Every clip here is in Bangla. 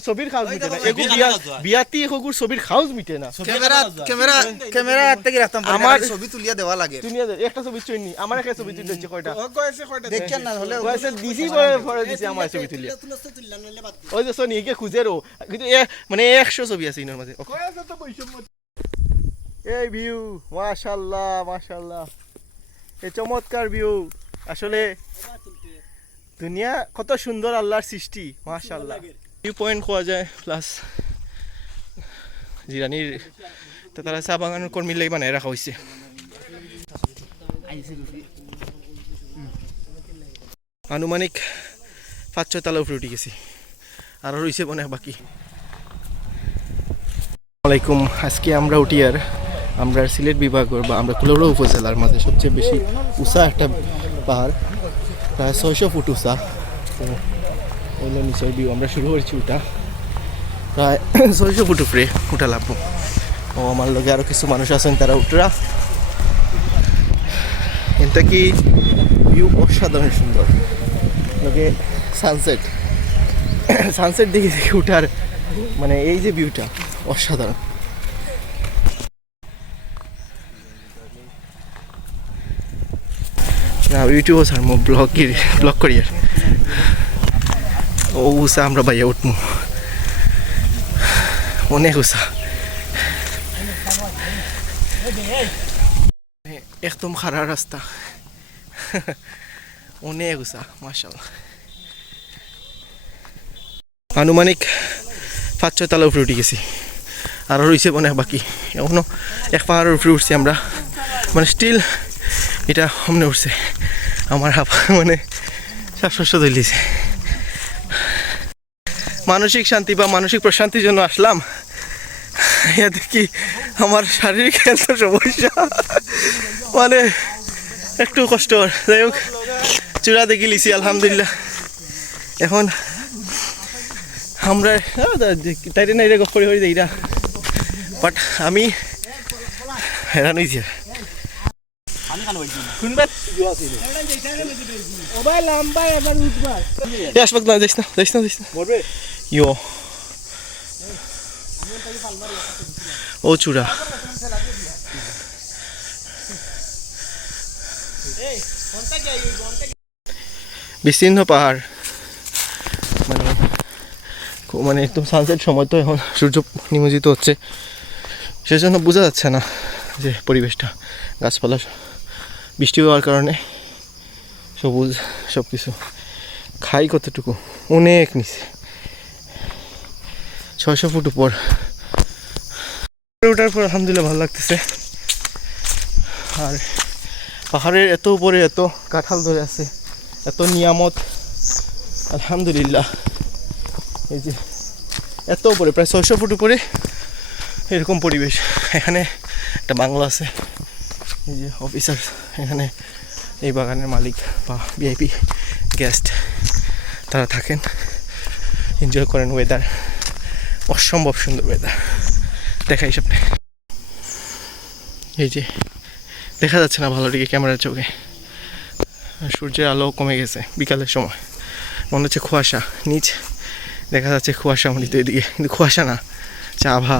ছবির খাউজ মিটে না। এগু খানো বিয়া কাজ। বিয়াতি এগুর ছবির খাউজ মিটে না। ক্যামেরা ক্যামেরা ক্যামেরা হাত থেকে রাখতাম আমার- আমার ছবি তুলিয়া দেওয়া লাগে। তুমি একটা ছবি চুইনি আমার একটা ছবি তুলে দিচ্ছে কয়টা? দেখছেন না হলে কয়েছে দিছি পরে পরে দিছি আমার ছবি তুলিয়া। ওই যে সোনি একে খুঁজে কিন্তু এ মানে একশো ছবি আছে ইনোর মাঝে এই ভিউ মাশাল্লাহ মাশাল্লাহ। এই চমৎকার ভিউ আসলে দুনিয়া কত সুন্দর আল্লাহর সৃষ্টি মাশাল্লাহ ভিউ পয়েন্ট খোয়া যায় প্লাস জিরানির তারা চাহ বাগানের কর্মীর লাগি বানাই রাখা হয়েছে আনুমানিক পাঁচ ছয় তালা উপরে উঠে গেছি। আরও রয়েছে অনেক বাকি। আলাইকুম আজকে আমরা উঠি আর আমরা সিলেট বিভাগের বা আমরা কুলাউড়া উপজেলার মাঝে সবচেয়ে বেশি উষা একটা পাহাড়। প্রায় ছয়শো ফুট উষা তো ওইলো নিশ্চয় ভিউ আমরা শুরু করেছি উঠা প্রায় ছয়শো ফুট উপরে উঠা লাগবো। ও, আমার লগে আরও কিছু মানুষ আছেন, তারা উঠরা। এটা কি ভিউ অসাধারণ সুন্দর। লগে সানসেট সানসেট দেখে দেখে উঠার মানে এই যে ভিউটা অসাধারণ। ছাড়মো ব্লগ ব্লগ করি আর। ও উষা, আমরা বাইয়া উঠমু। অনেক উষা। একদম খারাপ রাস্তা। অনেক উষা মাশাল্লাহ আনুমানিক পাঁচ ছয় তালা উপরে উঠে গেছি। আরও রয়েছে অনেক বাকি। এখনও এক পাহাড়ের উপরে উঠছি আমরা। মানে স্টিল এটা সামনে উঠছে। আমার হাফ মানে শ্বাসকষ্ট ধরিয়েছে মানসিক শান্তি বা মানসিক প্রশান্তির জন্য আসলাম। ইয়া দেখি আমার শারীরিক সমস্যা। মানে একটু কষ্ট। যাই হোক, চূড়া দেখি লিছি, আলহামদুলিল্লাহ। এখন আমরা তাইরে নাইরে গপ করে হয়ে যাইরা বাট আমি হেরান হয়েছি। না না না। ইয়ো। ও চূড়া। বিস্তীর্ণ পাহাড়। মানে খুব- মানে একদম সানসেট সময় তো এখন সূর্য নিমজ্জিত হচ্ছে। সেজন্য বোঝা যাচ্ছে না যে পরিবেশটা গাছপালা বৃষ্টি হওয়ার কারণে সবুজ সব কিছু খাই কতটুকু? অনেক নিচে। ছয়শো ফুট উপর। ওঠার পর আলহামদুলিল্লাহ ভালো লাগতেছে। আর পাহাড়ের এত উপরে এত কাঁঠাল ধরে আছে, এত নিয়ামত। আলহামদুলিল্লাহ। এই যে এত উপরে, প্রায় ছয়শো ফুট উপরে এরকম পরিবেশ। এখানে একটা বাংলা আছে। এই যে অফিসার এখানে এই বাগানের মালিক বা ভিআইপি গেস্ট তারা থাকেন। এনজয় করেন ওয়েদার অসম্ভব সুন্দর ওয়েদার দেখাই সামনে। এই যে, দেখা যাচ্ছে না ভালো দিকে ক্যামেরার চোখে। সূর্যের আলো কমে গেছে বিকালের সময়। মনে হচ্ছে কুয়াশা, নিচ দেখা যাচ্ছে কুয়াশা মৃত এদিকে। কিন্তু কুয়াশা না, চা আভা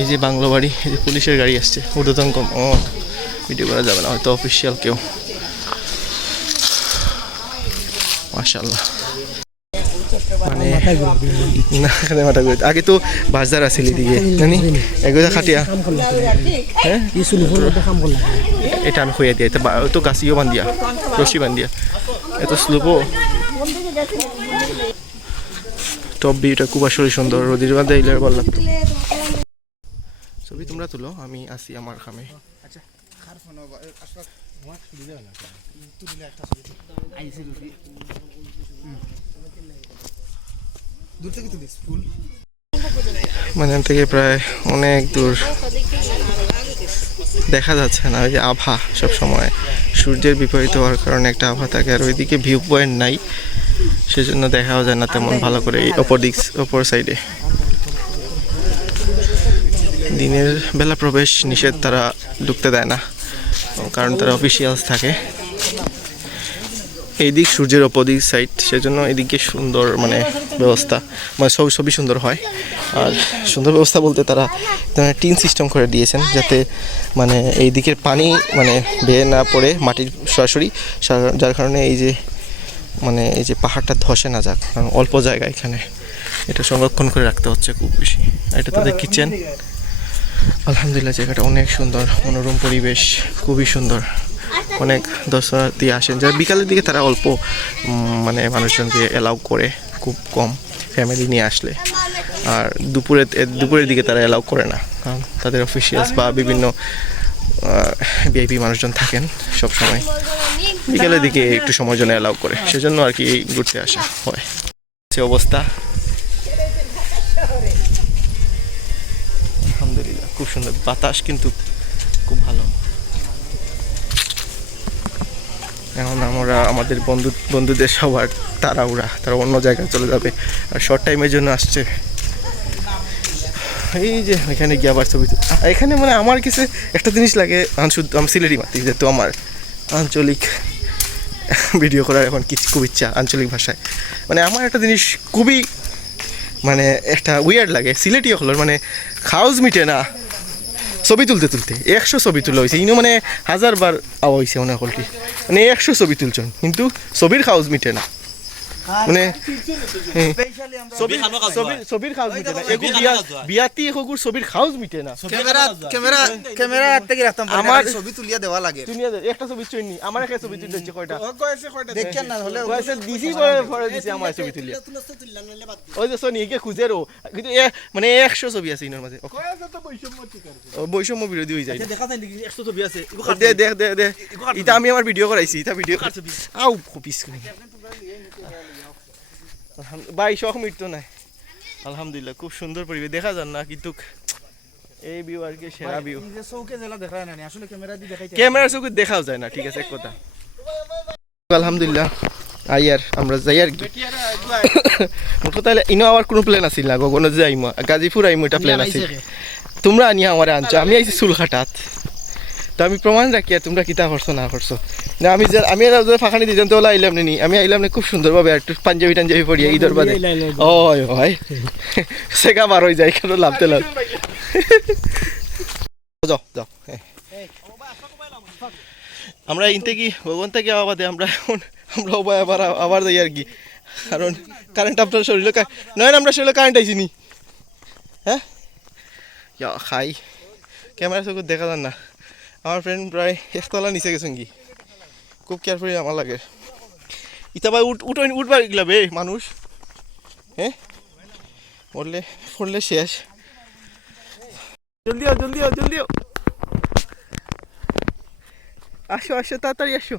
এই যে বাংলো বাড়ি, এই যে পুলিশের গাড়ি আসছে, ঊর্ধ্বতন কম ও ভিডিও করা যাবে না, হয়তো অফিসিয়াল কেউ। মাশাল্লাহ মানে এগুলো হ্যাঁ? এটা দিয়া গাছিও বান্ধিয়া বান্ধিয়া। খুব আসলে সুন্দর, রোদির বান্ধে এলে ভালো লাগতো। ছবি তোমরা তুলো আমি আছি আমার খামে। দূর থেকে তুলিস ফুল। মানে এখান থেকে প্রায় অনেক দূর। দেখা যাচ্ছে না ওই যে আভা সব সময় সূর্যের বিপরীত হওয়ার কারণে একটা আভা থাকে আর ওইদিকে ভিউ পয়েন্ট নাই। সেজন্য দেখাও যায় না তেমন ভালো করে এই অপর দিক অপর সাইডে দিনের বেলা প্রবেশ নিষেধ তারা ঢুকতে দেয় না, কারণ তারা অফিসিয়ালস থাকে। এই দিক সূর্যের অপোজিট সাইড সেজন্য এদিকে সুন্দর মানে ব্যবস্থা মানে সব সবই সুন্দর হয়। আর সুন্দর ব্যবস্থা বলতে তারা টিন সিস্টেম করে দিয়েছেন, যাতে মানে এই দিকের পানি মানে বেয়ে না পড়ে মাটির সরাসরি যার কারণে এই যে মানে এই যে পাহাড়টা ধসে না যাক অল্প জায়গা এখানে। এটা সংরক্ষণ করে রাখতে হচ্ছে খুব বেশি। এটা তাদের কিচেন আলহামদুলিল্লাহ, জায়গাটা অনেক সুন্দর, মনোরম পরিবেশ, খুবই সুন্দর। অনেক দর্শনার্থী আসেন। যারা বিকালের দিকে, তারা অল্প মানে মানুষজনকে অ্যালাউ করে, খুব কম ফ্যামিলি নিয়ে আসলে। আর দুপুরে দুপুরের দিকে তারা অ্যালাউ করে না। কারণ তাদের অফিসিয়ালস বা বিভিন্ন ভিআইপি মানুষজন থাকেন সব সময় বিকেলের দিকে একটু সময় জন্য অ্যালাউ করে। সেজন্য আর কি ঘুরতে আসা হয়। সে অবস্থা। খুব সুন্দর। বাতাস কিন্তু খুব ভালো। এখন আমরা আমাদের বন্ধু, বন্ধুদের সবার তাড়াহুড়া, তারা অন্য জায়গায় চলে যাবে আর শর্ট টাইমের জন্য আসছে। এই যে এখানে গিয়ে আবার ছবি এখানে মানে আমার কিছু একটা জিনিস লাগে, আমি সিলেটি মাতি যেহেতু আমার আঞ্চলিক ভিডিও করার এখন কিছু খুব ইচ্ছা আঞ্চলিক ভাষায়। মানে আমার একটা জিনিস খুবই মানে একটা উইয়ার্ড লাগে, সিলেটি হলো মানে খাউজ মিটে না। ছবি তুলতে তুলতে, একশো ছবি তোলা হয়েছে ইনো মানে হাজার বার আওয়া হয়েছে মনে হলটি মানে একশো ছবি তুলছেন, কিন্তু ছবির খাউজ মিটে না। মানে ছবির খাউজ মিটে না এগু ছবি বিয়া খানো খাওয়া। বিয়াতি এগুর ছবির খাউজ মিটে না? ক্যামেরা ক্যামেরা ক্যামেরা হাত থেকে রাখতাম আমার- আমার ছবি তুলিয়া দেওয়া লাগে। তুমি একটা ছবি চুইনি আমার একটা ছবি তুলছে কয়টা? দেখছেন না হলে কয়েছে দিছি পরে পরে দিছি আমার ছবি তুলিয়া। ওই যে সোনি একে খুঁজে রো কিন্তু এ মানে একশো ছবি আছে ইনোর মাঝে বৈষম্য বিরোধী হয়ে যায়। দেখা যায় নাকি? একশো ছবি আছে। দে দে দে দে। ইটা আমি আমার ভিডিও করাইছি ইটা ভিডিও কার আউ পিস করে বাই শখ মিটতো নাই। আলহামদুলিল্লাহ খুব সুন্দর পরিবেশ। দেখা যান না কিন্তু এই ভিউ আর কি সেরা ভিউ এই চৌকে জেলা দেখা যায় না আসলে ক্যামেরা দিয়ে দেখাইতে ক্যামেরার চোখে দেখাও যায় না ঠিক আছে এক কথা। আলহামদুলিল্লাহ আই আর আমরা যাই আর কি। মোট কথা হলে ইনো আমার কোনো প্ল্যান আছিল না গগনত যে আইমো গাজীপুর আইমো এটা প্ল্যান আছিল। তোমরা আনিয়া আমার আনছো আমি আইছি চুলখাটাত তো আমি প্রমাণ রাখি আর তোমরা কিতা করছ না করছ। না আমি যে আমি আর ফাঁকানি দিতাম তো ওলা আইলাম নি আমি আইলাম না খুব সুন্দরভাবে আর একটু পাঞ্জাবি টাঞ্জাবি পরিয়া ঈদর বাদে। ওই হয় সেগা বার হয়ে যায় কেন লাভতে লাভ যাও যাও আমরা ইনতে কি ভগবান থেকে আবার বাদে? আমরা এখন আমরা উপায় আবার আবার যাই আর কি। কারণ কারেন্ট আপনার শরীরে নয় আমরা শরীরে কারেন্ট আইছি নি। হ্যাঁ খাই। ক্যামেরা চোখে দেখা যান না। আমার ফ্রেন্ড প্রায় একতলা নিচে গেছেন কি খুব কেয়ারফুলি আমার লাগে। ইতা ভাই, উঠ উঠ উঠবার গেলা বে, মানুষ। হ্যাঁ? পড়লে পড়লে শেষ। জলদি আও জলদি আও জলদি আও আসো আসো, তাড়াতাড়ি আসো।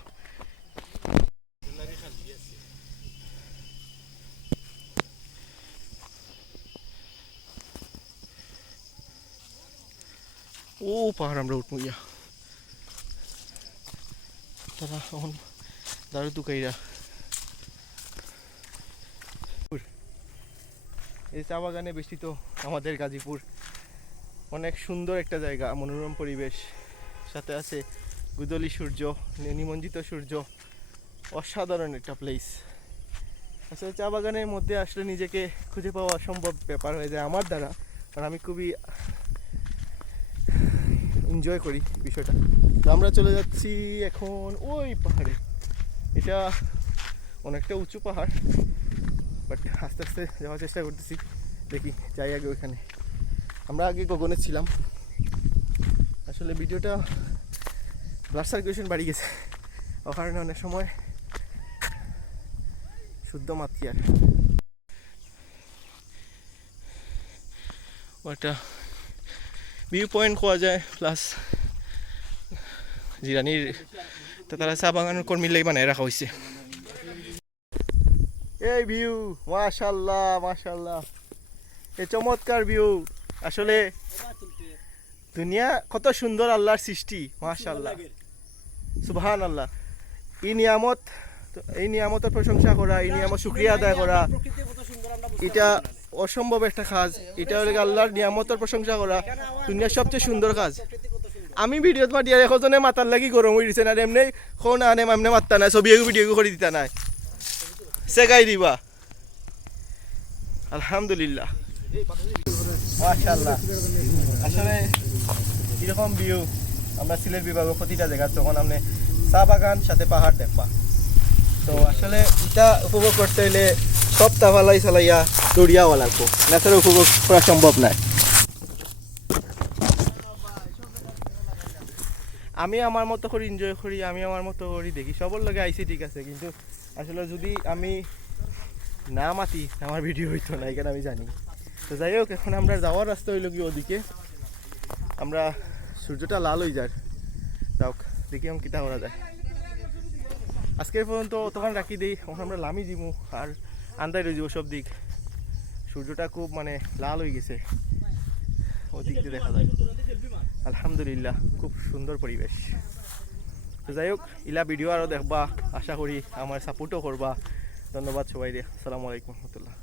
ও পাহাড় আমরা উঠবো, ইয়া। তারা এখন দাঁড়ু এই চা বাগানে বেশি তো আমাদের গাজীপুর। অনেক সুন্দর একটা জায়গা, মনোরম পরিবেশ। সাথে আছে গুদলি সূর্য নিমঞ্জিত সূর্য। অসাধারণ একটা প্লেস আসলে চা বাগানের মধ্যে আসলে নিজেকে খুঁজে পাওয়া অসম্ভব ব্যাপার হয়ে যায় আমার দ্বারা। কারণ আমি খুবই এনজয় করি বিষয়টা। তো আমরা চলে যাচ্ছি এখন ওই পাহাড়ে। এটা অনেকটা উঁচু পাহাড় বাট আস্তে আস্তে যাওয়ার চেষ্টা করতেছি। দেখি, যাই আগে ওইখানে। আমরা আগে গগনে ছিলাম। আসলে ভিডিওটা ব্লাড সার্কুলেশন বাড়ি গেছে। ওখানে অনেক সময় শুদ্ধ মাতৃ আর। ওটা ভিউ পয়েন্ট কোয়া যায় প্লাস জিরানির তো তারা চা বাগানের কর্মী লাগি বানাই রাখা হয়েছে এই ভিউ মাশাল্লাহ মাশাল্লাহ এই চমৎকার ভিউ আসলে দুনিয়া কত সুন্দর আল্লাহর সৃষ্টি মাশাল্লাহ সুবহান আল্লাহ এই নিয়ামত এই নিয়ামতের প্রশংসা করা এই নিয়ামত শুক্রিয়া আদায় করা এটা অসম্ভব একটা কাজ এটা হলে আল্লাহর নিয়ামতের প্রশংসা করা দুনিয়ার সবচেয়ে সুন্দর কাজ আমি ভিডিওত মাতি আর এখজনে মাতার লাগি গরম হয়ে দিছে না এমনি খোন আনে এমনি মাত্তা নাই, ছবি ভিডিও করে দিতা নাই। সেগাই দিবা। আলহামদুলিল্লাহ। মাশাআল্লাহ। আসলে এরকম ভিউ আমরা সিলেট বিভাগের প্রতিটা জায়গা তখন আপনি চা বাগান, সাথে পাহাড় দেখবা। তো আসলে, এটা উপভোগ করতে হলে সপ্তাহ ফালাই চালাইয়া দৌড়িয়াও লাগবো নেচারে উপভোগ করা সম্ভব নাই। আমি আমার মতো করে এনজয় করি, আমি আমার মতো করি দেখি। সবার লগে আইসি ঠিক আছে, কিন্তু আসলে যদি আমি না মাতি, আমার ভিডিও হইতো না এখানে আমি জানি। তো যাই হোক, এখন আমরা যাওয়ার রাস্তা হইল কি ওদিকে। আমরা সূর্যটা লাল হয়ে যায় যাওক দেখি আমি কিতা করা যায়। আজকের পর্যন্ত তখন রাখি দিই তখন আমরা লামি দিমু, আর আন্দাই রয়ে যাব সব দিক। সূর্যটা খুব মানে লাল হয়ে গেছে। ওদিক দিয়ে দেখা যায়। আলহামদুলিল্লাহ, খুব সুন্দর পরিবেশ। যাই হোক, ইলা ভিডিও আরও দেখবা, আশা করি আমার সাপোর্টও করবা। ধন্যবাদ সবাই রে আসসালামু আলাইকুম রহমতুল্লাহ।